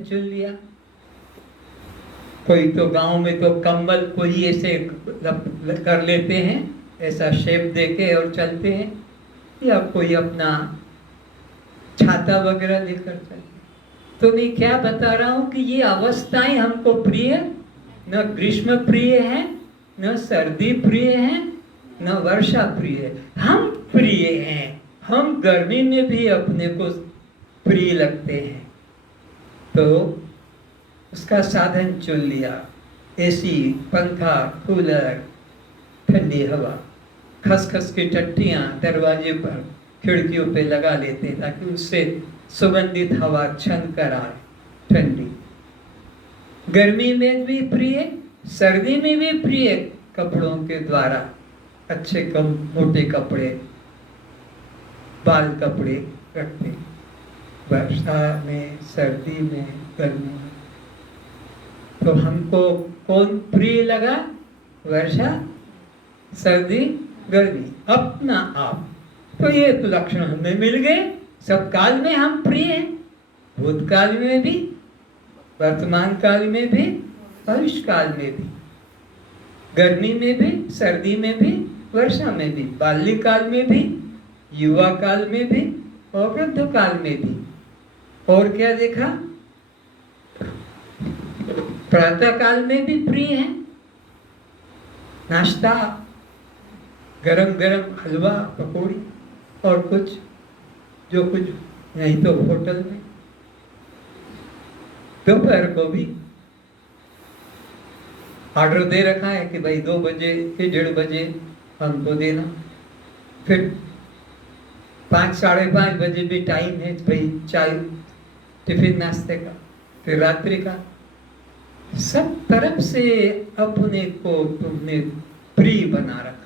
साधन चुन लिया। कोई तो गांव में तो कम्बल को ही ऐसे कर लेते हैं, ऐसा शेप देके और चलते हैं, या कोई अपना छाता वगैरह लेकर चलते। तो मैं क्या बता रहा हूं कि ये अवस्थाएं हमको प्रिय, न ग्रीष्म प्रिय है, न सर्दी प्रिय है, न वर्षा प्रिय है। हम प्रिय हैं, हम गर्मी में भी अपने को प्रिय लगते हैं। तो उसका साधन चुन लिया, एसी, पंखा, कूलर, ठंडी हवा, खसखस की टट्टियां दरवाजे पर खिड़कियों पे लगा लेते ताकि उससे सुगंधित हवा छन कर आए, ठंडी। गर्मी में भी प्रिय, सर्दी में भी प्रिय कपड़ों के द्वारा, अच्छे कम मोटे कपड़े, बाल कपड़े रखते, वर्षा में, सर्दी में, गर्मी में। तो हमको कौन प्रिय लगा? वर्षा, सर्दी, गर्मी, अपना आप। तो ये तो लक्षण हमें मिल गए। सब काल में हम प्रिय हैं, भूतकाल में भी, वर्तमान काल में भी, भविष्य काल में भी, गर्मी में भी, सर्दी में भी, वर्षा में भी, बाल्यकाल में भी, युवा काल में भी और वृद्ध काल में भी। और क्या देखा? प्रातः काल में भी प्रिय है, नाश्ता, गरम गरम हलवा, पकौड़ी और कुछ जो कुछ, नहीं तो होटल में। दोपहर को भी ऑर्डर दे रखा है कि भाई 2 बजे के 1:30 बजे हमको देना। फिर 5, 5:30 बजे भी टाइम है भाई चाय, टिफिन, नाश्ते का। फिर रात्रि का। सब तरफ से अपने को तुमने प्रिय बना रखा।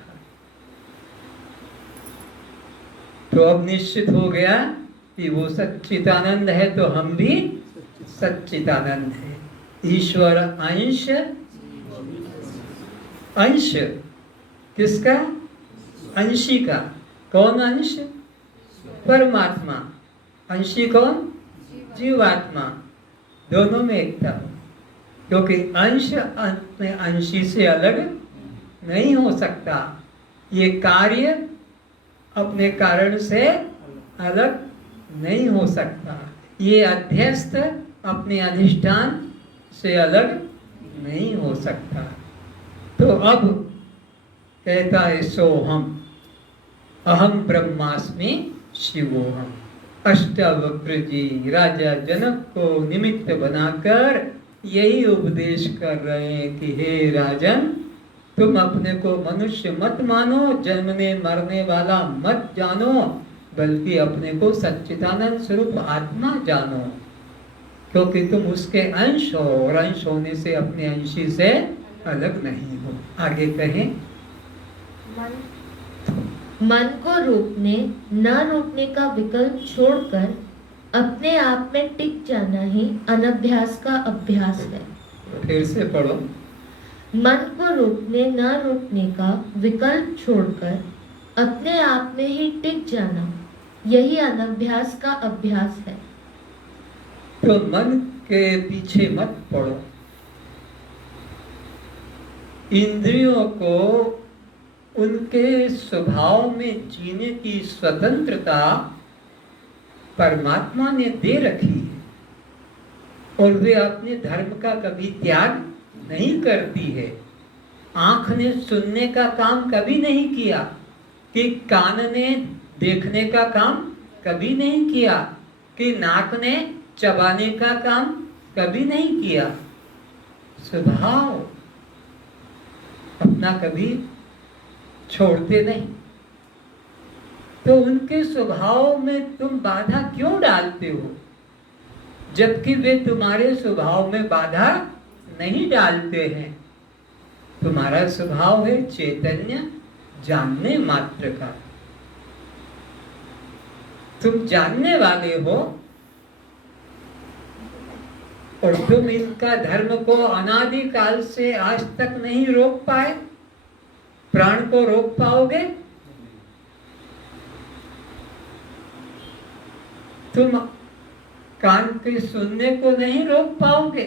तो अब निश्चित हो गया कि वो सच्चिदानंद है तो हम भी सच्चिदानंद है। ईश्वर अंश, अंश किसका? अंशी का। कौन अंश? परमात्मा। अंशी कौन? जीवात्मा। दोनों में एकता हो, क्योंकि अंश अपने अंशी से अलग नहीं हो सकता। ये कार्य अपने कारण से अलग नहीं हो सकता। ये अध्यस्त अपने अधिष्ठान से अलग नहीं हो सकता। तो अब कहता है सोहम, अहम ब्रह्मास्मि शिवोहम। अष्टावक्र जी राजा जनक को निमित्त बनाकर यही उपदेश कर रहे हैं कि हे राजन, तुम अपने को मनुष्य मत मानो, जन्मने मरने वाला मत जानो, बल्कि अपने को सच्चिदानंद स्वरूप आत्मा जानो, क्योंकि तुम उसके अंश हो और अंश होने से अपने अंशी से अलग नहीं हो। आगे कहें। मन को रोकने न रोकने का विकल्प छोड़कर अपने आप में टिक जाना ही अनभ्यास का अभ्यास है। फिर से पढ़ो। मन को रोकने न रोकने का विकल्प छोड़कर अपने आप में ही टिक जाना, यही अनभ्यास का अभ्यास है। तो मन के पीछे मत पड़ो। इंद्रियों को उनके स्वभाव में जीने की स्वतंत्रता परमात्मा ने दे रखी है और वे अपने धर्म का कभी त्याग नहीं करती है। आंख ने सुनने का काम कभी नहीं किया, कि कान ने देखने का काम कभी नहीं किया, कि नाक ने चबाने का काम कभी नहीं किया। स्वभाव अपना कभी छोड़ते नहीं। तो उनके स्वभाव में तुम बाधा क्यों डालते हो, जबकि वे तुम्हारे स्वभाव में बाधा नहीं डालते हैं। तुम्हारा स्वभाव है चैतन्य, जानने मात्र का। तुम जानने वाले हो और तुम इनका धर्म को अनादिकाल से आज तक नहीं रोक पाए। प्राण को रोक पाओगे? तुम कान के सुनने को नहीं रोक पाओगे।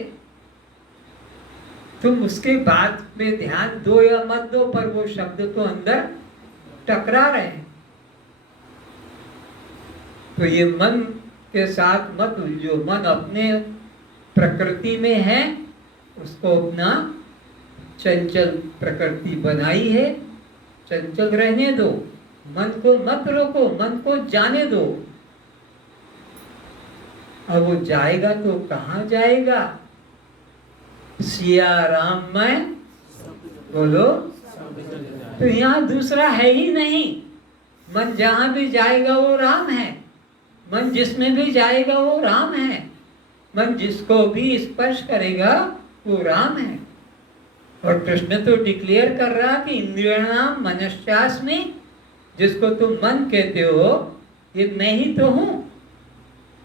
तुम उसके बाद में ध्यान दो या मत दो, पर वो शब्द तो अंदर टकरा रहे हैं। तो ये मन के साथ मत जो मन अपने प्रकृति में है उसको अपना चंचल प्रकृति बनाई है, चंचल रहने दो। मन को मत रोको, मन को जाने दो। अब वो जाएगा तो कहाँ जाएगा? सिया राम में बोलो। तो यहाँ दूसरा है ही नहीं। मन जहाँ भी जाएगा वो राम है, मन जिसमें भी जाएगा वो राम है, मन जिसको भी स्पर्श करेगा वो राम है। और कृष्ण तो डिक्लेयर कर रहा कि इंद्रियाणाम मनश्चास्मि, जिसको तुम मन कहते हो ये मैं ही तो हूं।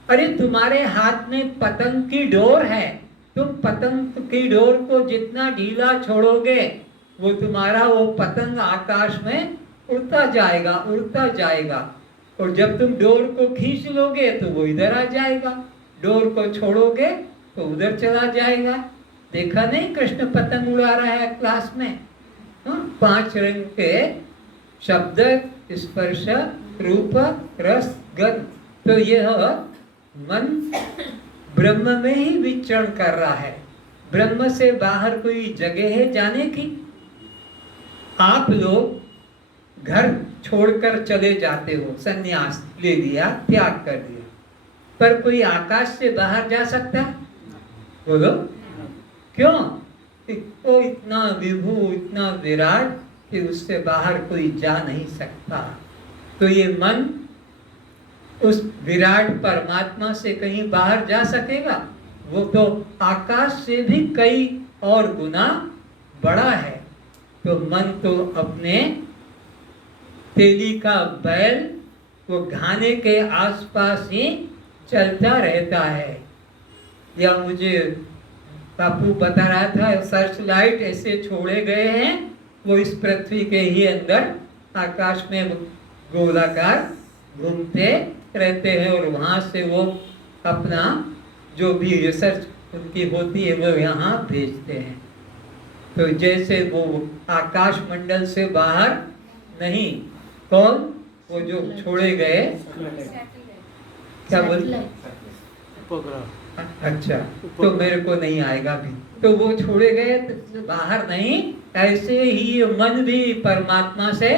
अरे तुम्हारे हाथ में पतंग की डोर है, तुम पतंग की डोर को जितना ढीला छोड़ोगे वो तुम्हारा वो पतंग आकाश में उड़ता जाएगा, उड़ता जाएगा। और जब तुम डोर को खींच लोगे तो वो इधर आ जाएगा, डोर को छोड़ोगे तो उधर चला जाएगा। देखा नहीं कृष्ण पतंग उड़ा रहा है क्लास में? 5 रंग के शब्द, स्पर्श, रूप, रस, गंध। तो यह मन ब्रह्म में ही विचरण कर रहा है। ब्रह्म से बाहर कोई जगह है जाने की? आप लोग घर छोड़कर चले जाते हो, संन्यास ले लिया, त्याग कर दिया, पर कोई आकाश से बाहर जा सकता है? बोलो क्यों? वो इतना विभु, इतना विराट कि उससे बाहर कोई जा नहीं सकता। तो ये मन उस विराट परमात्मा से कहीं बाहर जा सकेगा? वो तो आकाश से भी कई और गुना बड़ा है। तो मन तो अपने तेली का बैल वो घाने के आसपास ही चलता रहता है। या मुझे बापू बता रहा था, सर्च लाइट ऐसे छोड़े गए हैं, वो इस पृथ्वी के ही अंदर आकाश में गोलाकार घूमते रहते हैं और वहाँ से वो अपना जो भी रिसर्च उनकी होती है वो यहाँ भेजते हैं। तो जैसे वो आकाश मंडल से बाहर नहीं, कौन? वो जो छोड़े गए, क्या बोल? अच्छा, तो मेरे को नहीं आएगा भी। तो वो छोड़े गए बाहर नहीं, ऐसे ही मन भी परमात्मा से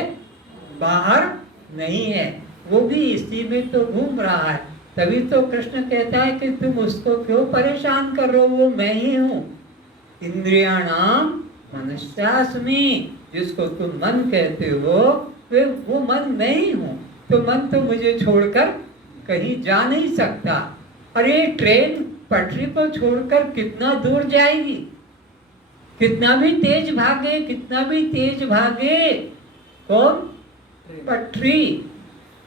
बाहर नहीं है, वो भी इसी में तो घूम रहा है। तभी तो कृष्ण कहता है कि तुम उसको क्यों परेशान कर रहे हो, वो मैं ही हूँ। इंद्रियाणाम मनश्चास्मि, जिसको तुम मन कहते हो वो मन मैं ही हूँ। तो मन तो मुझे छोड़कर कहीं जा नहीं सकता। अरे ट्रेन पटरी को छोड़कर कितना दूर जाएगी? कितना भी तेज भागे, कितना भी तेज भागे, कौन? पटरी,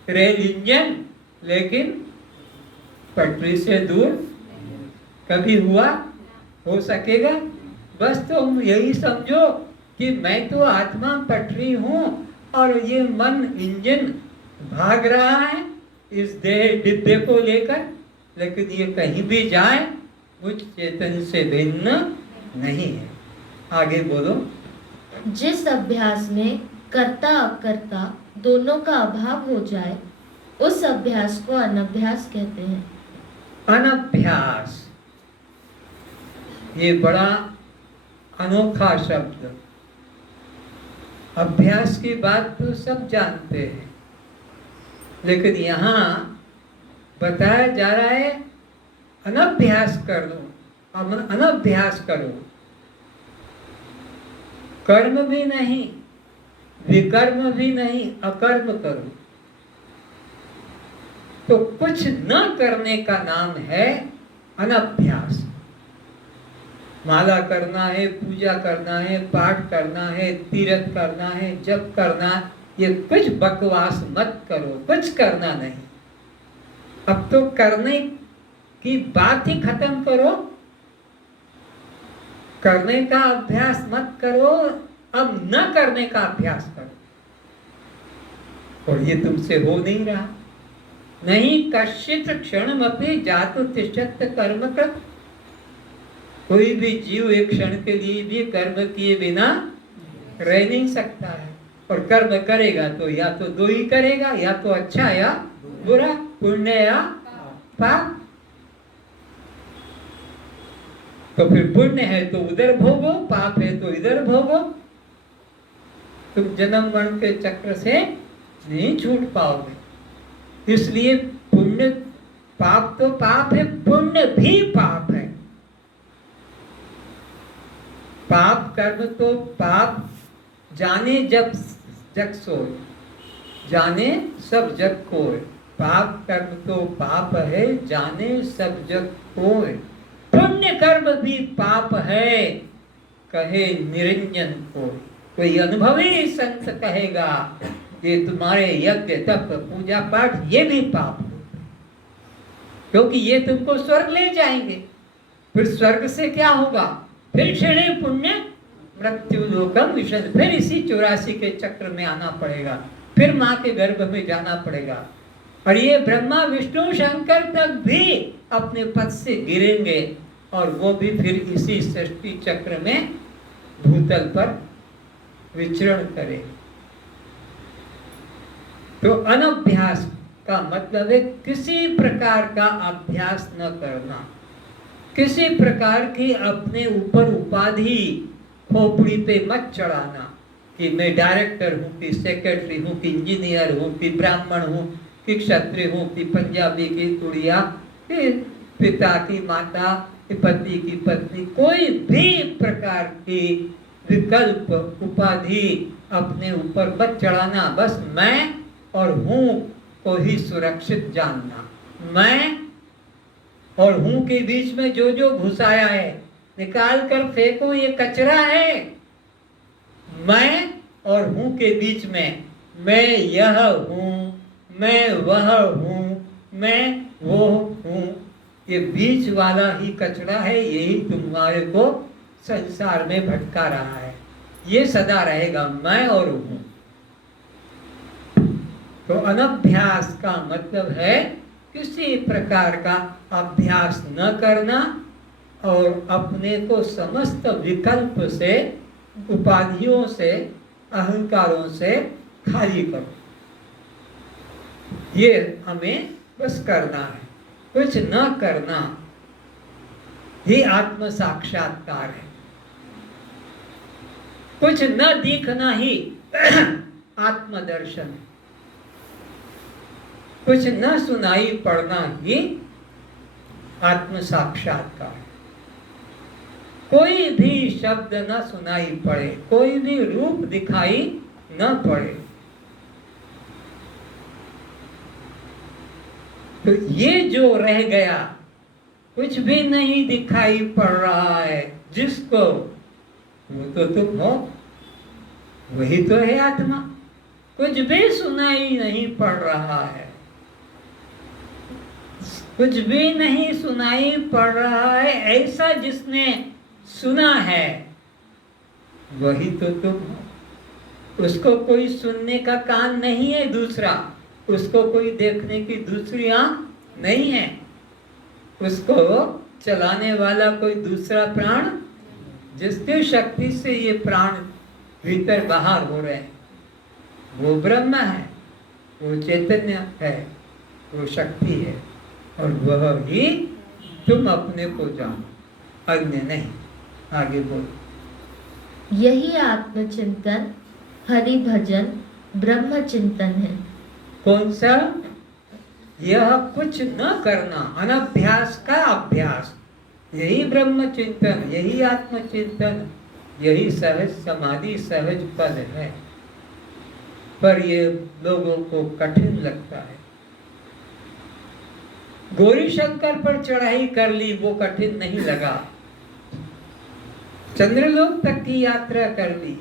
रेल इंजन, लेकिन पटरी से दूर कभी हुआ? हो सकेगा? बस तुम यही समझो कि मैं तो आत्मा पटरी हूँ और ये मन इंजन भाग रहा है इस देह डिब्बे को लेकर, लेकिन ये कहीं भी जाए मुझ चेतन से भिन्न नहीं है। आगे बोलो। जिस अभ्यास में कर्ता अकर्ता दोनों का अभाव हो जाए उस अभ्यास को अनभ्यास कहते हैं। अनभ्यास, ये बड़ा अनोखा शब्द। अभ्यास की बात तो सब जानते हैं, लेकिन यहाँ बताया जा रहा है अनभ्यास कर लो, अनभ्यास करो। कर्म भी नहीं, विकर्म भी नहीं, अकर्म करो। तो कुछ न करने का नाम है अनभ्यास। माला करना है, पूजा करना है, पाठ करना है, तीर्थ करना है, जप करना, ये कुछ बकवास मत करो, कुछ करना नहीं। अब तो करने की बात ही खत्म करो, करने का अभ्यास मत करो, अब न करने का अभ्यास करो। और ये तुमसे हो नहीं रहा। नहीं कश्चित क्षणमपि जातु तिष्ठत् कर्मकृत्। कोई भी जीव एक क्षण के लिए भी कर्म किए बिना रह नहीं सकता है। और कर्म करेगा तो या तो दो ही करेगा, या तो अच्छा या बुरा, पुण्य या पाप। तो फिर पुण्य है तो उधर भोगो, पाप है तो इधर भोगो। तुम जन्म मरण के चक्र से नहीं छूट पाओगे। इसलिए पुण्य, पाप तो पाप है, पुण्य भी पाप है। पाप कर्म तो पाप जाने जब जग सोए, जाने सब जग कोय। पाप कर्म तो पाप है, जाने सब जग कोय। पुण्य कर्म भी पाप है, कहे निरंजन को। कोई अनुभवी संत कहेगा ये तुम्हारे यज्ञ तप पूजा पाठ ये भी पाप है, क्योंकि ये तुमको स्वर्ग ले जाएंगे। फिर स्वर्ग से क्या होगा? फिर क्षणे पुण्य मृत्यु लोकम विशद, फिर इसी 84 के चक्र में आना पड़ेगा, फिर माँ के गर्भ में जाना पड़ेगा। और ये ब्रह्मा विष्णु शंकर तक भी अपने पद से गिरेंगे, और वो भी फिर इसी सृष्टि चक्र में भूतल पर विचरण करेंगे। तो अनभ्यास का मतलब है किसी प्रकार का अभ्यास न करना, किसी प्रकार की अपने ऊपर उपाधि खोपड़ी पे मत चढ़ाना कि मैं डायरेक्टर हूँ, कि सेक्रेटरी हूँ, कि इंजीनियर हूँ, कि ब्राह्मण हूँ, कि क्षत्रिय हूँ, कि पंजाबी की गुड़िया, कि पिता की माता, कि पति की पत्नी। कोई भी प्रकार की विकल्प उपाधि अपने ऊपर मत चढ़ाना। बस मैं और हूँ को ही सुरक्षित जानना। मैं और हूँ के बीच में जो जो घुसाया है निकाल कर फेंको, ये कचरा है। मैं और हूँ के बीच में मैं यह हूँ, मैं वह हूँ, मैं वो हूँ, ये बीच वाला ही कचरा है। यही तुम्हारे को संसार में भटका रहा है। ये सदा रहेगा, मैं और हूँ। तो अनभ्यास का मतलब है किसी प्रकार का अभ्यास न करना, और अपने को समस्त विकल्प से, उपाधियों से, अहंकारों से खाली करो। ये हमें बस करना है, कुछ न करना ही आत्म साक्षात्कार है। कुछ न दिखना ही आत्मदर्शन है। कुछ न सुनाई पड़ना ही आत्म साक्षात्कार है। कोई भी शब्द न सुनाई पड़े, कोई भी रूप दिखाई न पड़े, तो ये जो रह गया, कुछ भी नहीं दिखाई पड़ रहा है जिसको, वो तो तुम हो, वही तो है आत्मा। कुछ भी सुनाई नहीं पड़ रहा है, कुछ भी नहीं सुनाई पड़ रहा है, ऐसा जिसने सुना है वही तो तुम हो। उसको कोई सुनने का कान नहीं है दूसरा, उसको कोई देखने की दूसरी आंख नहीं है, उसको चलाने वाला कोई दूसरा प्राण, जिसकी शक्ति से ये प्राण भीतर बाहर हो रहे हैं, वो ब्रह्म है, वो चैतन्य है, वो शक्ति है। और वह ही तुम अपने को जानो, अन्य नहीं। आगे बोलो। यही आत्मचिंतन, हरि भजन, ब्रह्म चिंतन है। कौन सा? यह कुछ न करना, अनभ्यास का अभ्यास, यही ब्रह्म चिंतन, यही आत्मचिंतन, यही सहज समाधि, सहज पद है। पर ये लोगों को कठिन लगता है। गौरी शंकर पर चढ़ाई कर ली, वो कठिन नहीं लगा। चंद्रलोक तक की यात्रा कर ली,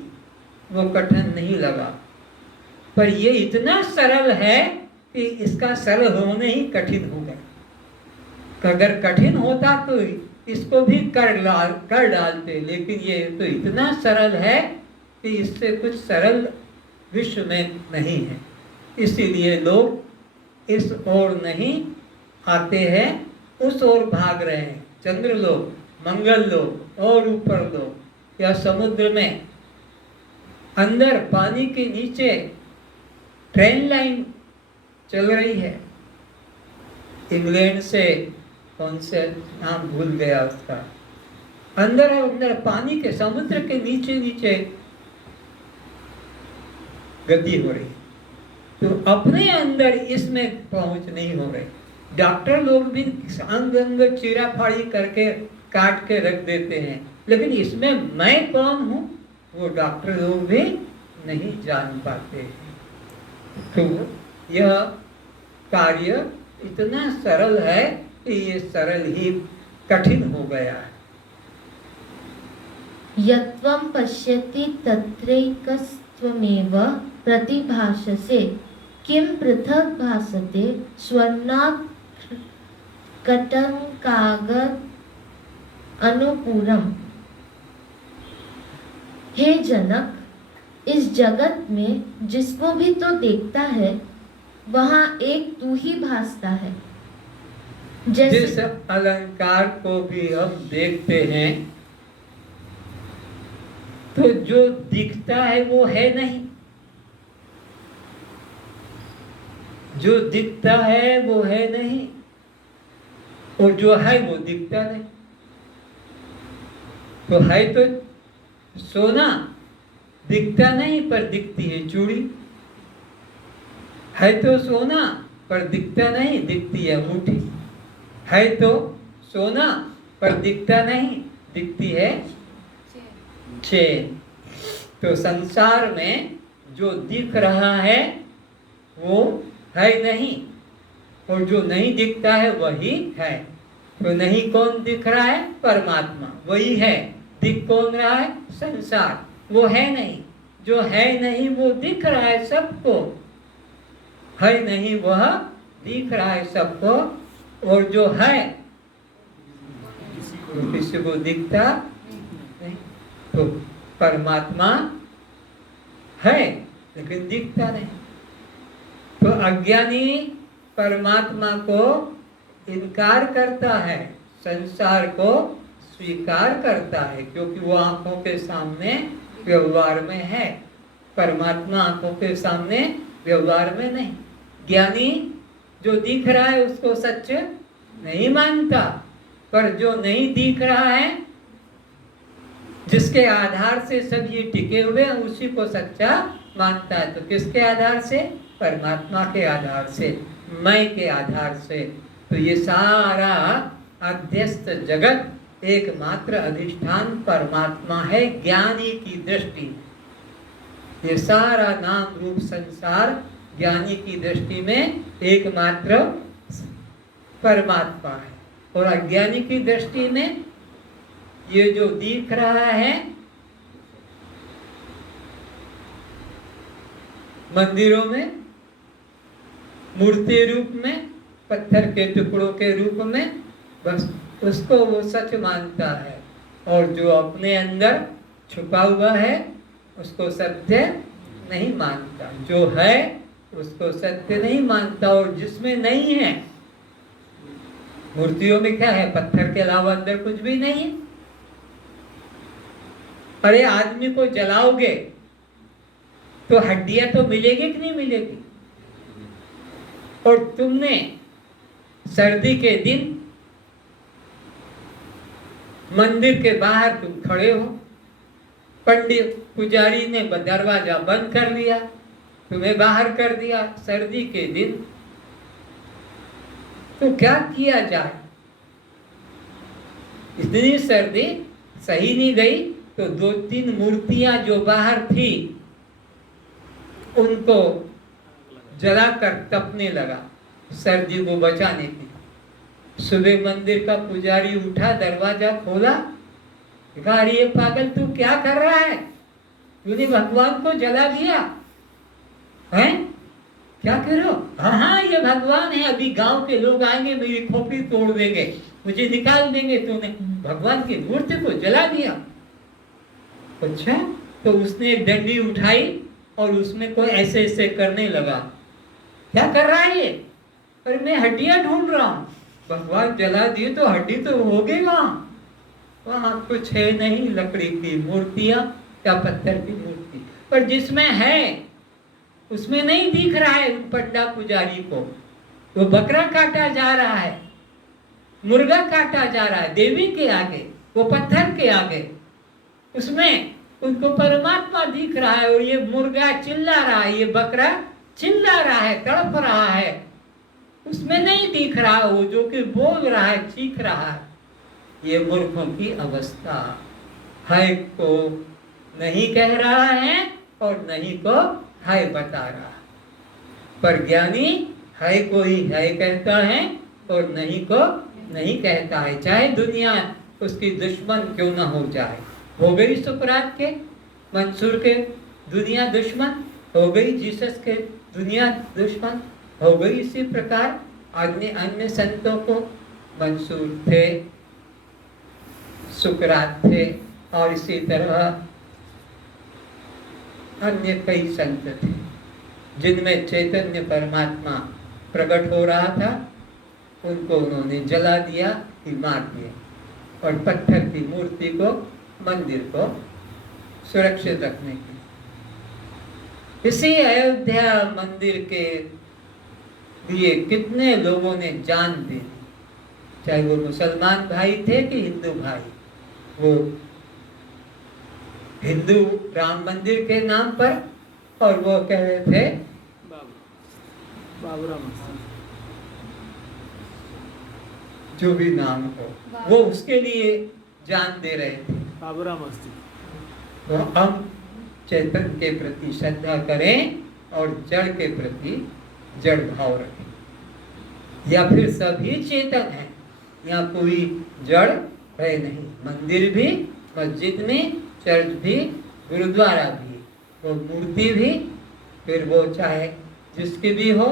वो कठिन नहीं लगा। पर ये इतना सरल है कि इसका सरल होने ही कठिन हो गया। अगर कठिन होता तो इसको भी कर डालते, लेकिन ये तो इतना सरल है कि इससे कुछ सरल विश्व में नहीं है। इसीलिए लोग इस ओर नहीं आते हैं, उस ओर भाग रहे हैं। चंद्रलोक, मंगल लोक और ऊपर लोक, या समुद्र में अंदर पानी के नीचे ट्रेन लाइन चल रही है। इंग्लैंड से, कौन से नाम भूल गया उसका, अंदर और अंदर पानी के, समुद्र के नीचे नीचे गति हो रही, तो अपने अंदर इसमें पहुंच नहीं हो रही। डॉक्टर लोग भी अंग अंग चीरा फाड़ी करके काट के रख देते हैं, लेकिन इसमें मैं कौन हूं वो डॉक्टर लोग भी नहीं जान पाते। तो यह कार्य इतना सरल है कि ये सरल ही कठिन हो गया है। यत्वं पश्यति तत्रैकस्त्वमेव प्रतिभाससे, किं पृथक् भासते स्वर्णात् कटंकागत अनुपूरम। हे जनक, इस जगत में जिसको भी तो देखता है वहां एक तू ही भासता है। जिस अलंकार को भी हम देखते हैं तो जो दिखता है वो है नहीं, जो दिखता है वो है नहीं, और जो है वो दिखता नहीं। तो है तो सोना, दिखता नहीं पर दिखती है चूड़ी। है तो सोना पर दिखता नहीं, दिखती है अंगूठी। है तो सोना पर दिखता नहीं, दिखती है चेन। तो संसार में जो दिख रहा है वो है नहीं, और जो नहीं दिखता है वही है। तो नहीं कौन दिख रहा है? परमात्मा, वही है। दिख कौन रहा है? संसार, वो है नहीं। जो है नहीं वो दिख रहा है सबको, है नहीं वह दिख रहा है सबको, और जो है वो किसी को दिखता नहीं। तो परमात्मा है लेकिन दिखता नहीं। तो अज्ञानी परमात्मा को इनकार करता है, संसार को स्वीकार करता है, क्योंकि वो आंखों के सामने व्यवहार में है, परमात्मा आंखों के सामने व्यवहार में नहीं। ज्ञानी जो दिख रहा है उसको सच नहीं मानता, पर जो नहीं दिख रहा है, जिसके आधार से सब ये टिके हुए हैं, उसी को सच्चा मानता है। तो किसके आधार से? परमात्मा के आधार से, मैं के आधार से। तो ये सारा अध्यस्त जगत एकमात्र अधिष्ठान परमात्मा है ज्ञानी की दृष्टि। ये सारा नाम रूप संसार ज्ञानी की दृष्टि में एकमात्र परमात्मा है, और अज्ञानी की दृष्टि में ये जो दिख रहा है मंदिरों में मूर्ति रूप में, पत्थर के टुकड़ों के रूप में, बस उसको वो सच मानता है। और जो अपने अंदर छुपा हुआ है उसको सत्य नहीं मानता। जो है उसको सत्य नहीं मानता, और जिसमें नहीं है, मूर्तियों में क्या है? पत्थर के अलावा अंदर कुछ भी नहीं है। अरे आदमी को जलाओगे तो हड्डियां तो मिलेगी कि नहीं मिलेगी? और तुमने सर्दी के दिन मंदिर के बाहर तुम खड़े हो, पंडित पुजारी ने दरवाजा बंद कर लिया, तुम्हें बाहर कर दिया सर्दी के दिन, तो क्या किया जाए? इतनी सर्दी सही नहीं गई तो 2-3 मूर्तियां जो बाहर थी उनको जलाकर तपने लगा सर्दी को बचाने के। सुबह मंदिर का पुजारी उठा, दरवाजा खोला, कहा अरे ये पागल तू क्या कर रहा है? तूने भगवान को जला दिया है, क्या करो? हाँ ये भगवान है, अभी गांव के लोग आएंगे मेरी खोपड़ी तोड़ देंगे, मुझे निकाल देंगे, तूने भगवान की मूर्ति को जला दिया। अच्छा, तो उसने एक डंडी उठाई और उसमें कोई ऐसे ऐसे करने लगा। क्या कर रहा है ये? पर मैं हड्डियां ढूंढ रहा हूँ। भगवान जला दिए तो हड्डी तो हो गई वहां कुछ है नहीं, लकड़ी की मूर्तियां या पत्थर की मूर्ति। पर जिसमें है उसमें नहीं दिख रहा है उन पंडा पुजारी को। वो बकरा काटा जा रहा है, मुर्गा काटा जा रहा है देवी के आगे, वो पत्थर के आगे, उसमें उनको परमात्मा दिख रहा है। और ये मुर्गा चिल्ला रहा है, ये बकरा चिल्ला रहा है, तड़प रहा है, उसमें नहीं दिख रहा वो जो कि बोल रहा है, चीख रहा है। ये मूर्खों की अवस्था है को नहीं कह रहा है और नहीं को है बता रहा है। पर ज्ञानी है को ही है कहता है और नहीं को नहीं कहता है, चाहे दुनिया उसकी दुश्मन क्यों ना हो जाए। हो गई सुकरात के, मंसूर के दुनिया दुश्मन, हो गई जीसस के दुनिया दुश्मन, हो गई इसी प्रकार अन्य अन्य संतों को। मंसूर थे, सुकरात थे और इसी तरह अन्य कई संत थे जिनमें चैतन्य परमात्मा प्रकट हो रहा था। उनको उन्होंने जला दिया कि मार दिया, और पत्थर की मूर्ति को, मंदिर को सुरक्षित रखने के। इसी अयोध्या मंदिर के लिए कितने लोगों ने जान दे दी, चाहे वो मुसलमान भाई थे कि हिंदू भाई। वो हिंदू राम मंदिर के नाम पर, और वो कह रहे थे बाबूराम, जो भी नाम हो, वो उसके लिए जान दे रहे थे। बाबूराम तो हम चेतन के प्रति श्रद्धा करें और जड़ के प्रति जड़ भाव रखें। या फिर सभी चेतन हैं, यहाँ कोई जड़ है नहीं। मंदिर भी, मस्जिद में, चर्च भी, गुरुद्वारा भी, वो मूर्ति भी, फिर वो चाहे जिसकी भी हो,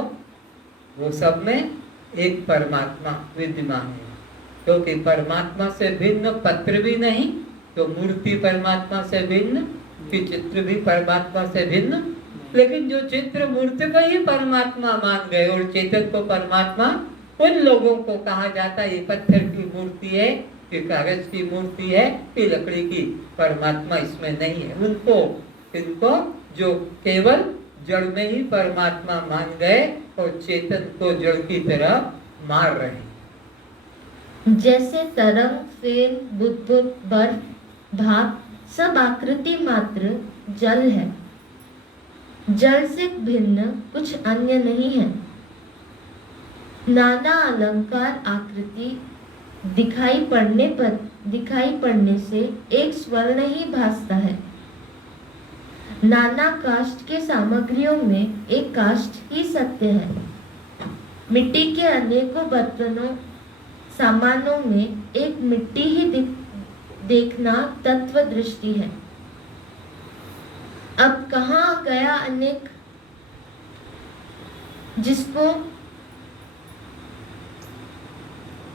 वो सब में एक परमात्मा विद्यमान है। क्योंकि परमात्मा से भिन्न पत्र भी नहीं, तो मूर्ति परमात्मा से भिन्न, कि चित्र भी परमात्मा से भिन्न। लेकिन जो चित्र मूर्ति को ही परमात्मा मान गए और चेतन को परमात्मा, उन लोगों को कहा जाता है ये पत्थर की मूर्ति है, ये कागज की मूर्ति है, ये लकड़ी की, परमात्मा इसमें नहीं है। उनको, इनको जो केवल जड़ में ही परमात्मा मान गए और चेतन को जड़ की तरह मार रहे हैं। जैसे तरंग, फेन, बुदबुद, बर्फ, भाप सब आकृति मात्र जल है। जल से भिन्न कुछ अन्य नहीं है। नाना अलंकार आकृति दिखाई पड़ने से एक स्वर्ण ही भासता है। नाना काष्ठ के सामग्रियों में एक काष्ठ ही सत्य है। मिट्टी के अनेकों बर्तनों, सामानों में एक मिट्टी ही देखना तत्व दृष्टि है। अब कहाँ गया अनेक, जिसको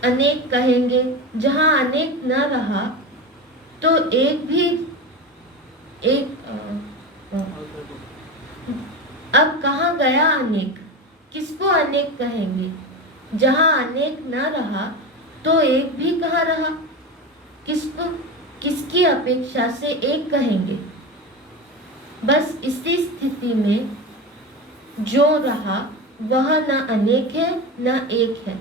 अनेक कहेंगे। जहाँ अनेक न रहा तो एक भी एक अब कहाँ गया अनेक, किसको अनेक कहेंगे। जहाँ अनेक न रहा तो एक भी कहाँ रहा, किसको, किसकी अपेक्षा से एक कहेंगे। बस इसी स्थिति में जो रहा वह न अनेक है न एक है,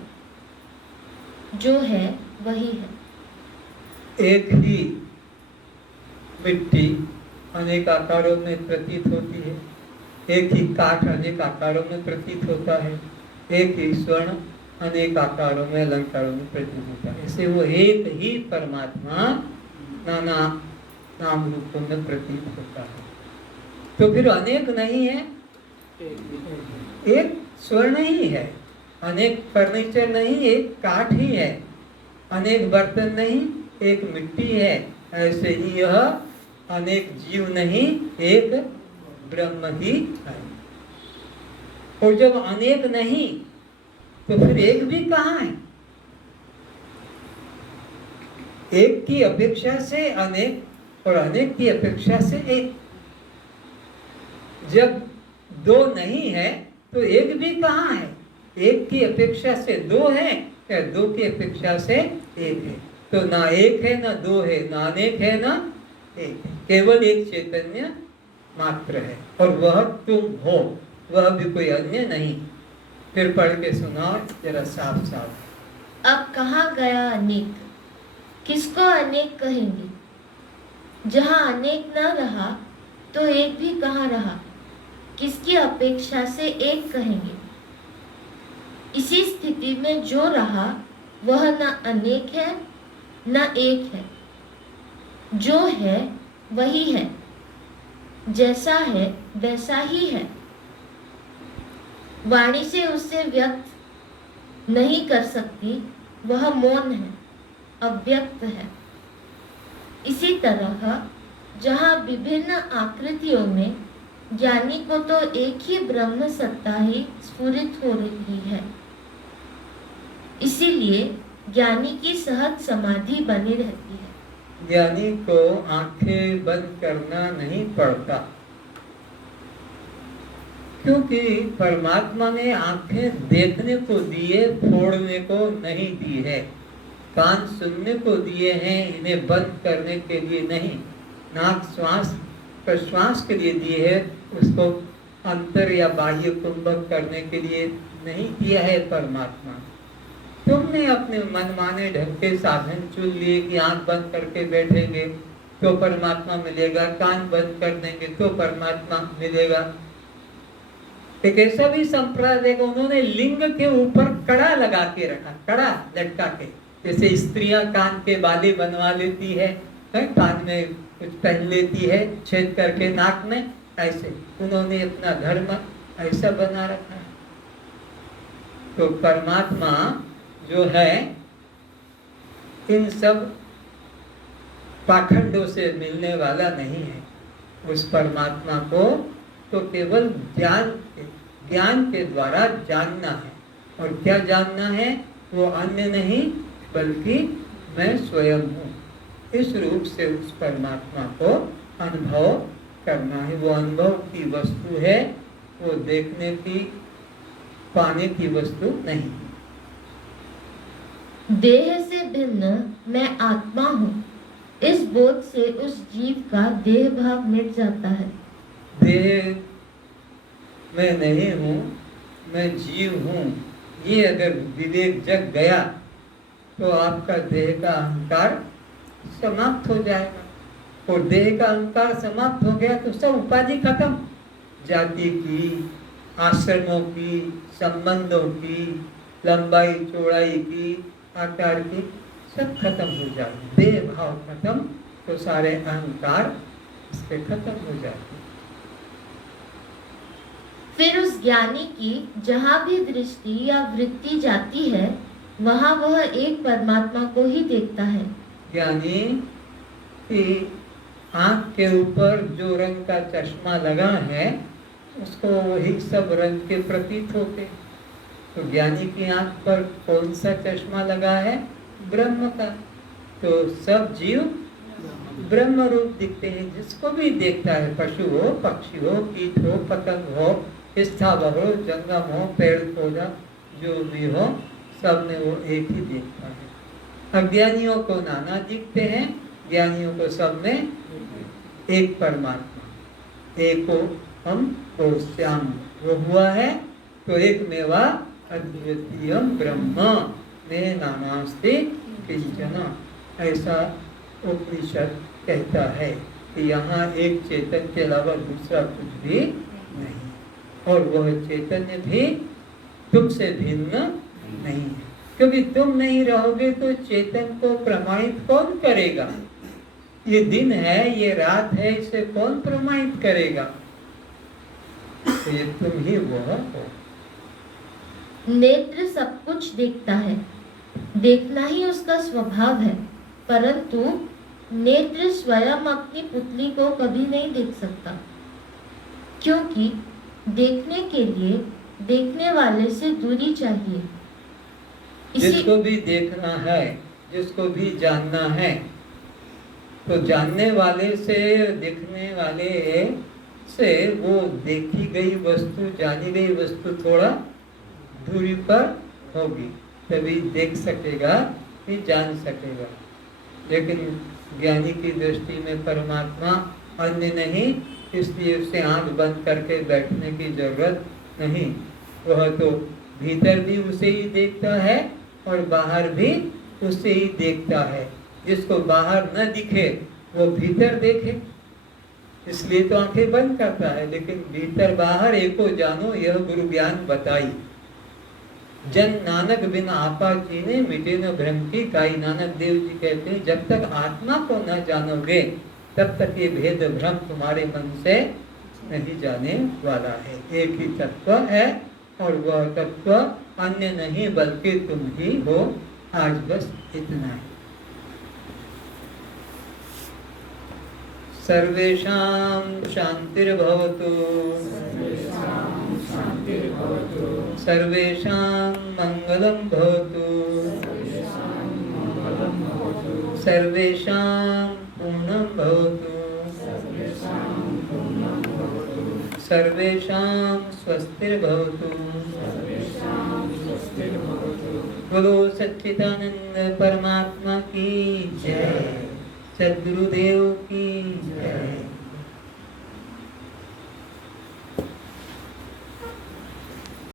जो है वही है। एक ही मिट्टी अनेक आकारों में प्रतीत होती है, एक ही काठ अनेक आकारों में प्रतीत होता है, एक ही स्वर्ण अनेक आकारों में, अलंकारों में प्रतीत होता है। ऐसे वो एक ही परमात्मा नाना नाम रूपों में प्रतीत होता है। तो फिर अनेक नहीं है, एक स्वर्ण ही है। अनेक फर्नीचर नहीं, एक काठ ही है। अनेक बर्तन नहीं, एक मिट्टी है। ऐसे ही यह अनेक जीव नहीं, एक ब्रह्म ही है। और जब अनेक नहीं तो फिर एक भी कहाँ है। एक की अपेक्षा से अनेक और अनेक की अपेक्षा से एक। जब दो नहीं है तो एक भी कहाँ है। एक की अपेक्षा से दो है या दो की अपेक्षा से एक है? तो ना एक है ना दो है, ना अनेक है ना एक है, केवल एक चैतन्य मात्र है और वह तुम हो, वह भी कोई अन्य नहीं। फिर पढ़ के सुनाओ जरा साफ साफ। अब कहाँ गया अनेक, किसको अनेक कहेंगे? जहाँ अनेक न रहा तो एक भी कहाँ रहा, किसकी अपेक्षा से एक कहेंगे? इसी स्थिति में जो रहा वह न अनेक है न एक है, जो है वही है, जैसा है वैसा ही है। वाणी से उससे व्यक्त नहीं कर सकती, वह मौन है, अव्यक्त है। इसी तरह जहाँ विभिन्न आकृतियों में ज्ञानी को तो एक ही ब्रह्म सत्ता ही स्फुरित हो रही है, इसीलिए ज्ञानी की सहज समाधि बनी रहती है। ज्ञानी को आंखें बंद करना नहीं पड़ता, क्योंकि परमात्मा ने आंखें देखने को दिए, फोड़ने को नहीं दी है। कान सुनने को दिए हैं, इन्हें बंद करने के लिए नहीं। नाक श्वास प्रश्वास के लिए दिए है, उसको अंतर या बाह्य कुंभक करने के लिए नहीं दिया है परमात्मा। तुमने अपने मनमाने ढंग के साधन चुन लिए कि आंख बंद करके बैठेंगे तो परमात्मा मिलेगा, कान बंद कर देंगे तो परमात्मा मिलेगा। एक ऐसा भी संप्रदाय देखो, उन्होंने लिंग के ऊपर कड़ा लगा के रखा, कड़ा लटका के, जैसे स्त्रियां कान के बाली बनवा लेती है, कान में कुछ पहन लेती है छेद करके नाक में, ऐसे उन्होंने अपना धर्म ऐसा बना रखा है। तो परमात्मा जो है इन सब पाखंडों से मिलने वाला नहीं है। उस परमात्मा को तो केवल ज्ञान के द्वारा जानना है। और क्या जानना है? वो अन्य नहीं बल्कि मैं स्वयं हूँ। इस रूप से उस परमात्मा को अनुभव करना है। वो अनुभव की वस्तु है, वो देखने की पाने की वस्तु नहीं। देह से भिन्न मैं आत्मा हूँ, इस बोध से उस जीव का देह भाव मिट जाता है। देह मैं नहीं हूँ, मैं जीव हूँ, ये अगर विवेक जग गया तो आपका देह का अहंकार समाप्त हो जाएगा। और देह का अहंकार समाप्त हो गया तो सब उपाधि खत्म, जाति की, आश्रमों की, संबंधों की, लंबाई चौड़ाई की, आकार की, सब खत्म हो जाते। देह भाव खत्म तो सारे अहंकार इसके खत्म हो जाते। फिर उस ज्ञानी की जहाँ भी दृष्टि या वृत्ति जाती है वहाँ वह एक परमात्मा को ही देखता है। ज्ञानी की आँख के ऊपर जो रंग का चश्मा लगा है उसको वही सब रंग के प्रतीत होते। तो ज्ञानी की आँख पर कौन सा चश्मा लगा है? ब्रह्म का। तो सब जीव ब्रह्म रूप दिखते हैं। जिसको भी देखता है, पशु हो, पक्षी हो, कीट हो, पतंग हो, स्थावर हो, जंगम हो, पेड़ पौधा जो भी हो, सब में वो एक ही देखता है। अज्ञानियों को नाना दिखते हैं, ज्ञानियों को सब में एक परमात्मा, एको हम को श्याम वो हुआ है। तो एक मेवा अद्वितीयम ब्रह्म में नानास्ति किंचन, ऐसा उपनिषद कहता है कि यहाँ एक चेतन के अलावा दूसरा कुछ भी नहीं, और वह चैतन्य भी तुमसे भिन्न नहीं है। क्योंकि तुम नहीं रहोगे तो चेतन को प्रमाणित कौन करेगा? ये दिन है, ये रात है, इसे कौन प्रमाणित करेगा? तो ये तुम ही वह हो। नेत्र सब कुछ देखता है, देखना ही उसका स्वभाव है, परंतु नेत्र स्वयं अपनी पुतली को कभी नहीं देख सकता, क्योंकि देखने के लिए देखने वाले से दूरी चाहिए। जिसको भी देखना है, जिसको भी जानना है, तो जानने वाले से, देखने वाले से वो देखी गई वस्तु, जानी गई वस्तु थोड़ा दूरी पर होगी, तभी देख सकेगा, कि जान सकेगा। लेकिन ज्ञानी की दृष्टि में परमात्मा अन्य नहीं, इसलिए उसे आंख बंद करके बैठने की जरूरत नहीं। वह तो भीतर भी उसे ही देखता है और बाहर भी उसे ही देखता है। जिसको बाहर न दिखे वो भीतर देखे, इसलिए तो आंखें बंद करता है। लेकिन भीतर बाहर एको जानो, यह गुरु ज्ञान बताई। जन नानक बिन आपा चीने, मिटे न भ्रम की काई। नानक देव जी कहते हैं, जब तक आत्मा को न जानोगे तब तक ये भेद भ्रम तुम्हारे मन से नहीं जाने वाला है। एक ही तत्व है और वह तत्व अन्य नहीं बल्कि तुम ही हो। आज बस इतना है। सर्वेषां शांतिर्भवतु, सर्वेषां मंगलं भवतु, सर्वेषां पूर्णं भवतु, सर्वेषां स्वस्तिर्भवतु। बोलो सच्चिदानंद परमात्मा की जय, सद्गुरुदेव की जय।